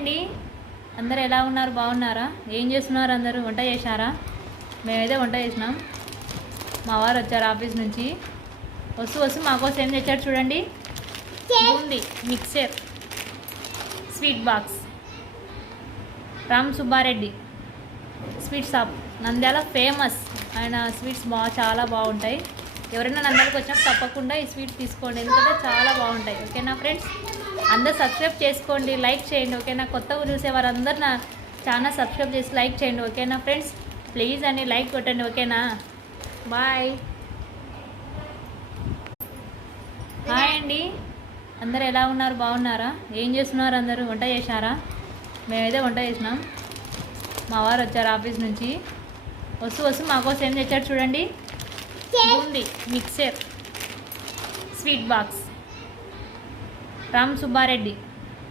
అండి, అందరు ఎలా ఉన్నారు? బాగున్నారా? ఏం చేస్తున్నారు? అందరూ వంట చేశారా? మేమైతే వంట చేసినాం. మా వారు వచ్చారు ఆఫీస్ నుంచి. వస్తూ మాకోసం ఏం తెచ్చారు చూడండి. Boondi mixture sweet box. Ram Subbareddy sweet shop Nandyal famous. ఆయన స్వీట్స్ చాలా బాగుంటాయి. ఎవరైనా నంద్యాలకు వచ్చినప్పుడు తప్పకుండా ఈ స్వీట్ తీసుకోండి, ఎందుకంటే చాలా బాగుంటాయి. ఓకేనా ఫ్రెండ్స్, అందరు సబ్స్క్రైబ్ చేసుకోండి, లైక్ చేయండి. ఓకేనా, కొత్తగా చూసే వారందరూ నా ఛానల్ సబ్స్క్రైబ్ చేసి లైక్ చేయండి. ఓకేనా ఫ్రెండ్స్, ప్లీజ్ అని లైక్ కొట్టండి. ఓకేనా, బాయ్. హాయ్ అండి, అందరు ఎలా ఉన్నారు? బాగున్నారా? ఏం చేస్తున్నారు? అందరూ వంట చేశారా? మేమైతే వంట చేసినాం. మా వారు వచ్చారు ఆఫీస్ నుంచి. వస్తూ మాకోసం ఏం తెచ్చారు చూడండి. Boondi mixture sweet box. Ram Subbareddy